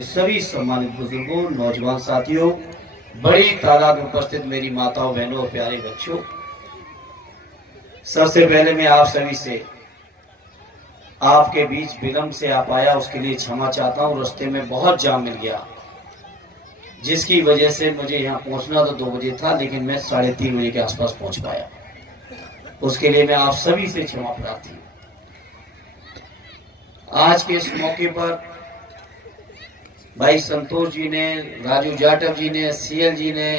सभी सम्मानित बुजुर्गों, नौजवान साथियों, बड़ी तादाद में उपस्थित मेरी माताओं, बहनों और प्यारे बच्चों, सबसे पहले मैं आप सभी से आपके बीच विलंब से आ पाया उसके लिए क्षमा चाहता हूं। रास्ते में बहुत जाम मिल गया, जिसकी वजह से मुझे यहाँ पहुंचना तो 2 बजे था, लेकिन मैं 3:30 बजे के आसपास पहुंच पाया। उसके लिए मैं आप सभी से क्षमा प्रार्थी हूं। आज के इस मौके पर भाई संतोष जी ने, राजू जाटव जी ने, सीएल जी ने,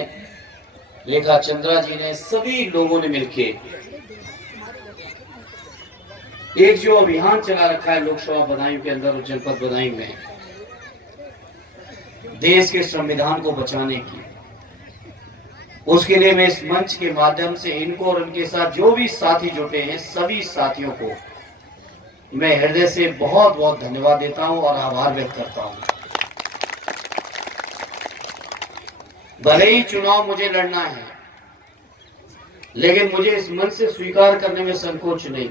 रेखा चंद्रा जी ने, सभी लोगों ने मिलकर एक जो अभियान चला रखा है लोकसभा बदायूं के अंदर और जनपद बदायूं में, देश के संविधान को बचाने की, उसके लिए मैं इस मंच के माध्यम से इनको और उनके साथ जो भी साथी जुटे हैं सभी साथियों को मैं हृदय से बहुत बहुत धन्यवाद देता हूं और आभार व्यक्त करता हूं। भले ही चुनाव मुझे लड़ना है, लेकिन मुझे इस मन से स्वीकार करने में संकोच नहीं।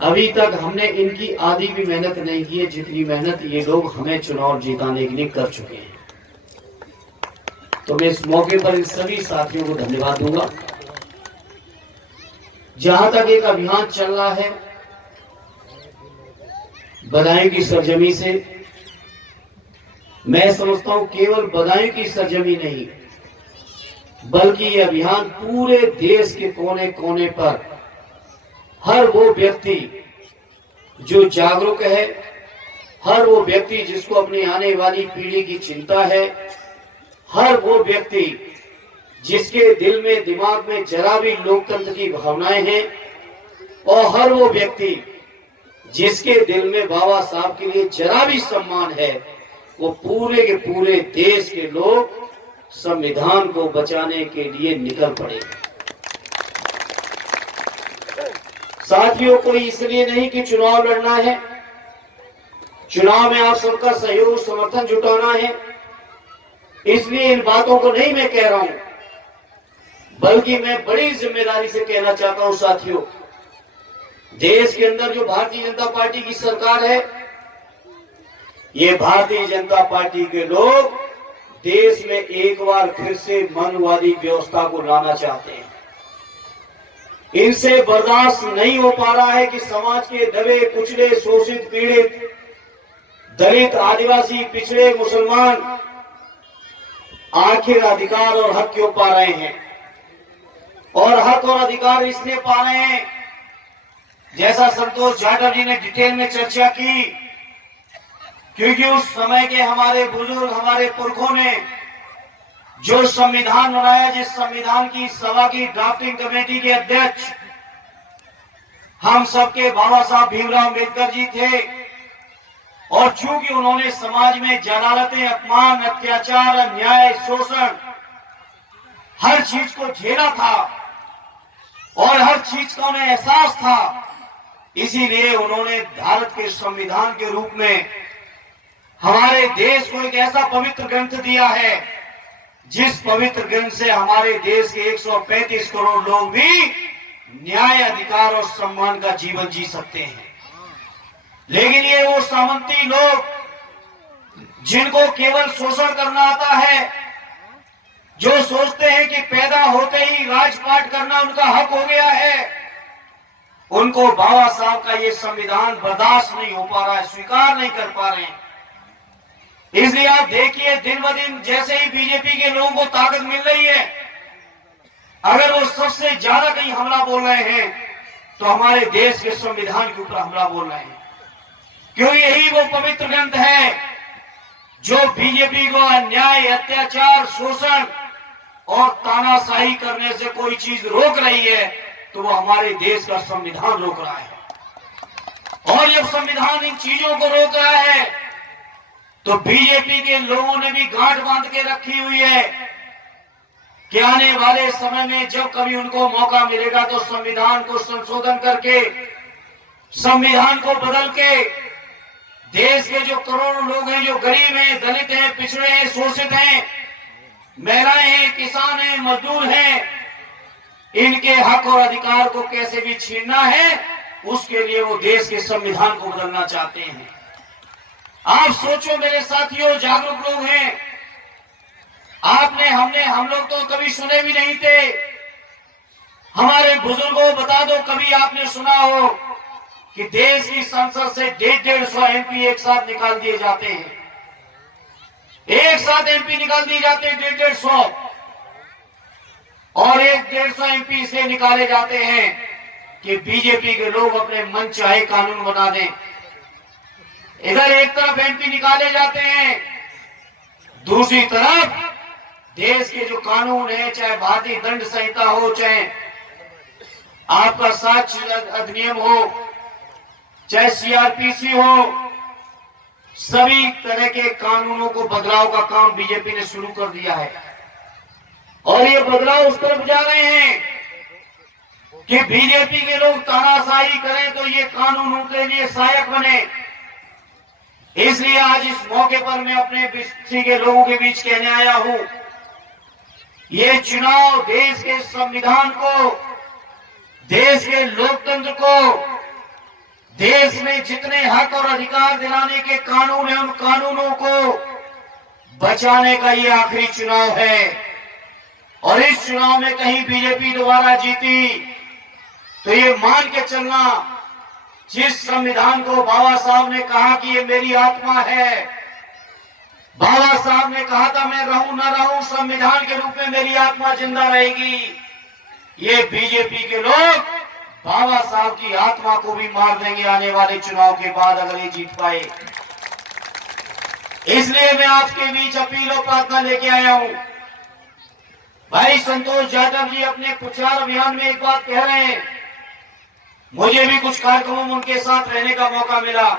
अभी तक हमने इनकी आधी भी मेहनत नहीं की है जितनी मेहनत ये लोग हमें चुनाव जिताने के लिए कर चुके हैं। तो मैं इस मौके पर इन सभी साथियों को धन्यवाद दूंगा। जहां तक एक अभियान चल रहा है बदायूं की सरजमी से, मैं समझता हूं केवल बदायूं की सरजमी नहीं, बल्कि यह अभियान पूरे देश के कोने कोने पर हर वो व्यक्ति जो जागरूक है, हर वो व्यक्ति जिसको अपनी आने वाली पीढ़ी की चिंता है, हर वो व्यक्ति जिसके दिल में दिमाग में जरा भी लोकतंत्र की भावनाएं हैं, और हर वो व्यक्ति जिसके दिल में बाबा साहब के लिए जरा भी सम्मान है, वो पूरे के पूरे देश के लोग संविधान को बचाने के लिए निकल पड़े। साथियों, कोई इसलिए नहीं कि चुनाव लड़ना है, चुनाव में आप सबका सहयोग समर्थन जुटाना है, इसलिए इन बातों को नहीं मैं कह रहा हूं, बल्कि मैं बड़ी जिम्मेदारी से कहना चाहता हूं साथियों, देश के अंदर जो भारतीय जनता पार्टी की सरकार है, ये भारतीय जनता पार्टी के लोग देश में एक बार फिर से मनवादी व्यवस्था को लाना चाहते हैं। इनसे बर्दाश्त नहीं हो पा रहा है कि समाज के दबे कुचले, शोषित, पीड़ित, दलित, आदिवासी, पिछड़े, मुसलमान आखिर अधिकार और हक क्यों पा रहे हैं। और हक और अधिकार इसलिए पा रहे हैं, जैसा संतोष जाटव जी ने डिटेल में चर्चा की, क्योंकि उस समय के हमारे बुजुर्ग, हमारे पुरखों ने जो संविधान बनाया, जिस संविधान की सभा की ड्राफ्टिंग कमेटी के अध्यक्ष हम सबके बाबा साहब भीमराव अम्बेडकर जी थे, और चूंकि उन्होंने समाज में जलालतें, अपमान, अत्याचार, अन्याय, शोषण, हर चीज को झेला था और हर चीज का उन्हें एहसास था, इसीलिए उन्होंने भारत के संविधान के रूप में हमारे देश को एक ऐसा पवित्र ग्रंथ दिया है, जिस पवित्र ग्रंथ से हमारे देश के 135 करोड़ लोग भी न्याय, अधिकार और सम्मान का जीवन जी सकते हैं। लेकिन ये वो सामंती लोग जिनको केवल शोषण करना आता है, जो सोचते हैं कि पैदा होते ही राजपाट करना उनका हक हो गया है, उनको बाबा साहब का ये संविधान बर्दाश्त नहीं हो पा रहा है, स्वीकार नहीं कर पा रहे हैं। इसलिए आप देखिए, दिन ब दिन जैसे ही बीजेपी के लोगों को ताकत मिल रही है, अगर वो सबसे ज्यादा कहीं हमला बोल रहे हैं तो हमारे देश के संविधान के ऊपर हमला बोल रहे हैं, क्यों यही वो पवित्र ग्रंथ है जो बीजेपी को अन्याय, अत्याचार, शोषण और तानाशाही करने से कोई चीज रोक रही है, तो वो हमारे देश का संविधान रोक रहा है। और जब संविधान इन चीजों को रोक रहा है, तो बीजेपी के लोगों ने भी गांठ बांध के रखी हुई है कि आने वाले समय में जब कभी उनको मौका मिलेगा तो संविधान को संशोधन करके, संविधान को बदल के देश के जो करोड़ों लोग हैं, जो गरीब हैं, दलित हैं, पिछड़े हैं, शोषित हैं, महिलाएं हैं, किसान हैं, मजदूर हैं, इनके हक और अधिकार को कैसे भी छीनना है, उसके लिए वो देश के संविधान को बदलना चाहते हैं। आप सोचो मेरे साथियों, जागरूक लोग हैं, हम लोग तो कभी सुने भी नहीं थे। हमारे बुजुर्गों बता दो, कभी आपने सुना हो कि देश की संसद से 150 एमपी एक साथ निकाल दिए जाते हैं? एक साथ एमपी निकाल दिए जाते हैं 150, और 150 एमपी इसलिए निकाले जाते हैं कि बीजेपी के लोग अपने मन चाहे कानून बना दें। इधर एक तरफ एमपी निकाले जाते हैं, दूसरी तरफ देश के जो कानून है, चाहे भारतीय दंड संहिता हो, चाहे आपका साक्ष्य अधिनियम हो, चाहे सीआरपीसी हो, सभी तरह के कानूनों को बदलाव का काम बीजेपी ने शुरू कर दिया है। और ये बदलाव उस तरफ जा रहे हैं कि बीजेपी के लोग तानाशाही करें तो ये कानून उनके लिए सहायक बने। इसलिए आज इस मौके पर मैं अपने बस्ती के लोगों के बीच कहने आया हूं, ये चुनाव देश के संविधान को, देश के लोकतंत्र को, देश में जितने हक और अधिकार दिलाने के कानून हैं, उन कानूनों को बचाने का ये आखिरी चुनाव है। और इस चुनाव में कहीं बीजेपी दोबारा जीती तो ये मान के चलना, जिस संविधान को बाबा साहब ने कहा कि ये मेरी आत्मा है, बाबा साहब ने कहा था मैं रहूं ना रहूं, संविधान के रूप में मेरी आत्मा जिंदा रहेगी। ये बीजेपी के लोग बाबा साहब की आत्मा को भी मार देंगे आने वाले चुनाव के बाद, अगर ये जीत पाए। इसलिए मैं आपके बीच अपील और प्रार्थना लेके आया हूं। भाई संतोष जाटव जी अपने प्रचार अभियान में एक बात कह रहे हैं, मुझे भी कुछ कार्यक्रमों में उनके साथ रहने का मौका मिला,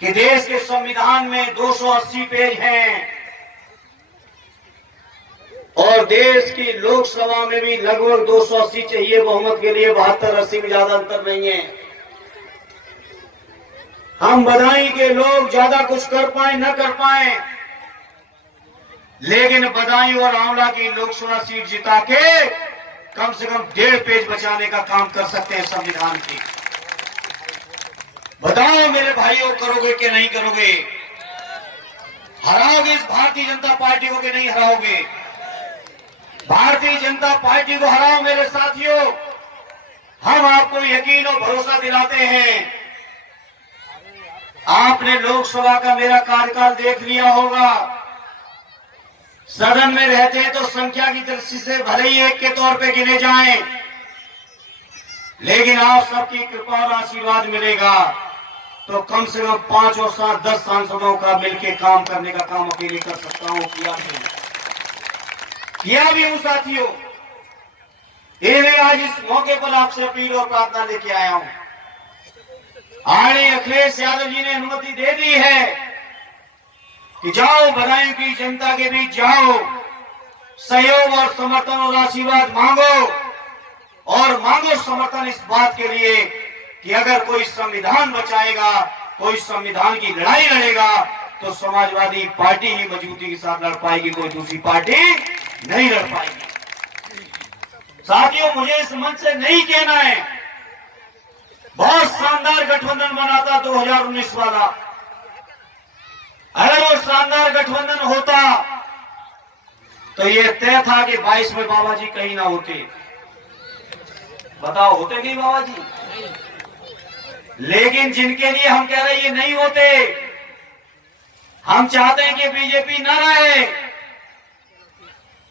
कि देश के संविधान में 280 पेज हैं और देश की लोकसभा में भी लगभग 280 चाहिए बहुमत के लिए, 72-80 में ज्यादा अंतर नहीं है। हम बदायूं के लोग ज्यादा कुछ कर पाए न कर पाए, लेकिन बदायूं और आंवला की लोकसभा सीट जिता के कम से कम 1.5 पेज बचाने का काम कर सकते हैं संविधान की। बताओ मेरे भाइयों, करोगे कि नहीं करोगे? हराओगे इस भारतीय जनता पार्टी को कि नहीं हराओगे? भारतीय जनता पार्टी को हराओ मेरे साथियों। हम आपको यकीन और भरोसा दिलाते हैं। आपने लोकसभा का मेरा कार्यकाल देख लिया होगा। सदन में रहते हैं तो संख्या की दृष्टि से भले ही एक के तौर पे गिने जाएं, लेकिन आप सबकी कृपा और आशीर्वाद मिलेगा तो कम से कम 5 और 7, 10 सांसदों का मिलकर काम करने का काम अकेले कर सकता हूं। किया भी हूं साथियों। इसलिए आज इस मौके पर आपसे अपील और प्रार्थना लेके आया हूं। आने अखिलेश यादव जी ने अनुमति दे दी है कि जाओ बदायूं की जनता के बीच जाओ, सहयोग और समर्थन और आशीर्वाद मांगो, और मांगो समर्थन इस बात के लिए कि अगर कोई संविधान बचाएगा, कोई संविधान की लड़ाई लड़ेगा तो समाजवादी पार्टी ही मजबूती के साथ लड़ पाएगी, कोई दूसरी पार्टी नहीं लड़ पाएगी। साथियों, मुझे इस मंच से नहीं कहना है बहुत शानदार गठबंधन बना था 2019 वाला। अगर वो शानदार गठबंधन होता तो ये तय था कि 22 में बाबा जी कहीं ना होते। बताओ होते नहीं बाबा जी? लेकिन जिनके लिए हम कह रहे हैं ये नहीं होते, हम चाहते हैं कि बीजेपी ना रहे,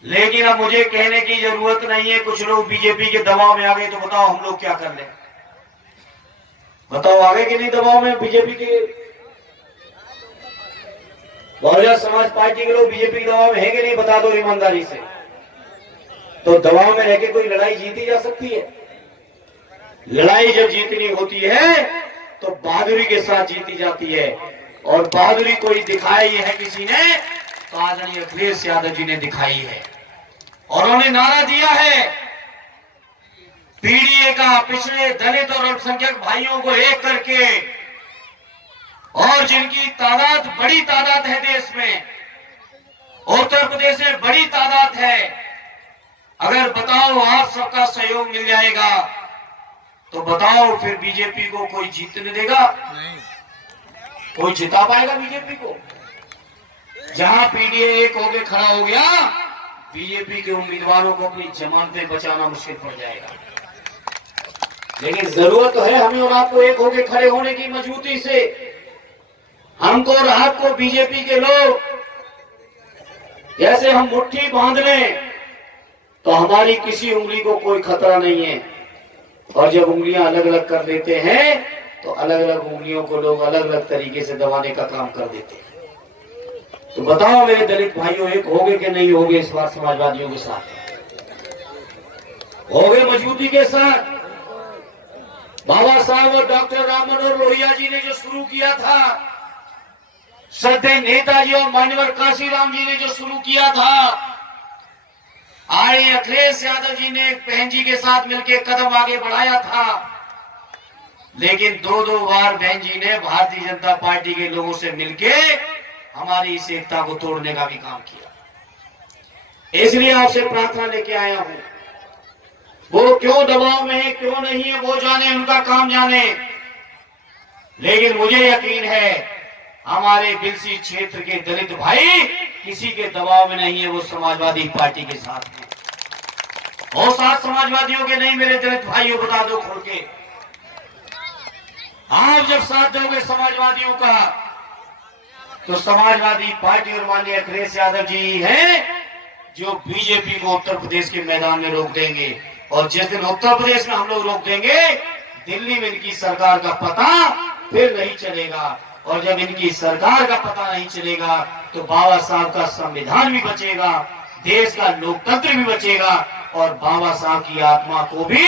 लेकिन अब मुझे कहने की जरूरत नहीं है। कुछ लोग बीजेपी के दबाव में आ गए तो बताओ हम लोग क्या कर लें? बताओ आगे कि नहीं दबाव में बीजेपी के? बहुजन समाज पार्टी के लोग बीजेपी के दबाव में है कि नहीं? बता दो ईमानदारी से। तो दबाव में रहकर कोई लड़ाई जीती जा सकती है? लड़ाई जब जीतनी होती है तो बहादुरी के साथ जीती जाती है, और बहादुरी कोई दिखाई है किसी ने तो आदरणीय अखिलेश यादव जी ने दिखाई है। और उन्होंने नारा दिया है पीडीए का, पिछड़े दलित और अल्पसंख्यक भाइयों को एक करके, और जिनकी तादाद बड़ी तादाद है देश में, उत्तर प्रदेश में बड़ी तादाद है। अगर बताओ आप सबका सहयोग मिल जाएगा तो बताओ फिर बीजेपी को कोई जीतने देगा? नहीं। कोई जिता पाएगा बीजेपी को? जहां पीडीए एक होके खड़ा हो गया, बीजेपी के उम्मीदवारों को अपनी जमानतें बचाना मुश्किल पड़ जाएगा। लेकिन जरूरत तो है हमें और आपको एक होके खड़े होने की मजबूती से। हमको और आपको बीजेपी के लोग जैसे हम मुट्ठी बांध लें तो हमारी किसी उंगली को कोई खतरा नहीं है। और जब उंगलियां अलग अलग कर देते हैं तो अलग अलग उंगलियों को लोग अलग अलग तरीके से दबाने का काम कर देते हैं। तो बताओ मेरे दलित भाइयों, एक होगे कि नहीं होगे इस बार समाजवादियों के साथ? होगे मजबूती के साथ। बाबा साहब और डॉक्टर राम मनोहर लोहिया जी ने जो शुरू किया था, श्रद्धेय नेताजी और मान्यवर काशीराम जी ने जो शुरू किया था, आए अखिलेश यादव जी ने बहन जी के साथ मिलकर कदम आगे बढ़ाया था। लेकिन दो बार बहन जी ने भारतीय जनता पार्टी के लोगों से मिलकर हमारी इस एकता को तोड़ने का भी काम किया। इसलिए आपसे प्रार्थना लेके आया हूं। वो क्यों दबाव में है, क्यों नहीं है, वो जाने, उनका काम जाने। लेकिन मुझे यकीन है हमारे बिलसी क्षेत्र के दलित भाई किसी के दबाव में नहीं है, वो समाजवादी पार्टी के साथ है। और साथ समाजवादियों के नहीं मेरे दलित भाइयों, बता दो खोल के। आप जब साथ दोगे समाजवादियों का तो समाजवादी पार्टी और माननीय अखिलेश यादव जी हैं जो बीजेपी को उत्तर प्रदेश के मैदान में रोक देंगे। और जिस दिन उत्तर प्रदेश में हम लोग रोक देंगे, दिल्ली में इनकी सरकार का पता फिर नहीं चलेगा। और जब इनकी सरकार का पता नहीं चलेगा तो बाबा साहब का संविधान भी बचेगा, देश का लोकतंत्र भी बचेगा और बाबा साहब की आत्मा को भी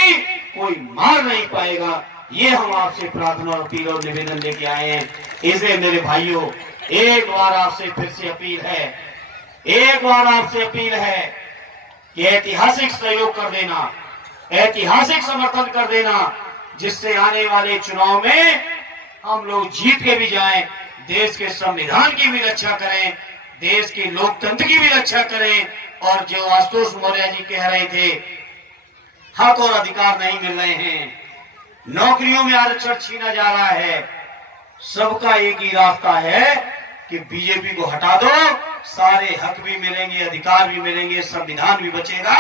कोई मार नहीं पाएगा। ये हम आपसे प्रार्थना और अपील और निवेदन लेके आए हैं। इसलिए मेरे भाइयों, एक बार आपसे फिर से अपील है, एक बार आपसे अपील है कि ऐतिहासिक सहयोग कर देना, ऐतिहासिक समर्थन कर देना, जिससे आने वाले चुनाव में हम लोग जीत के भी जाएं, देश के संविधान की भी रक्षा करें, देश के लोकतंत्र की भी रक्षा करें। और जो आशुतोष मौर्य जी कह रहे थे, हक और अधिकार नहीं मिल रहे हैं, नौकरियों में आरक्षण छीना जा रहा है, सबका एक ही रास्ता है कि बीजेपी को हटा दो, सारे हक भी मिलेंगे, अधिकार भी मिलेंगे, संविधान भी बचेगा,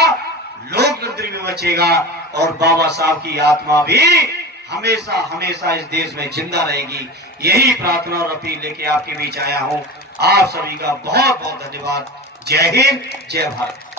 लोकतंत्र भी बचेगा और बाबा साहब की आत्मा भी हमेशा हमेशा इस देश में जिंदा रहेगी। यही प्रार्थना और अपील लेके आपके बीच आया हूं। आप सभी का बहुत बहुत धन्यवाद। जय हिंद, जय भारत।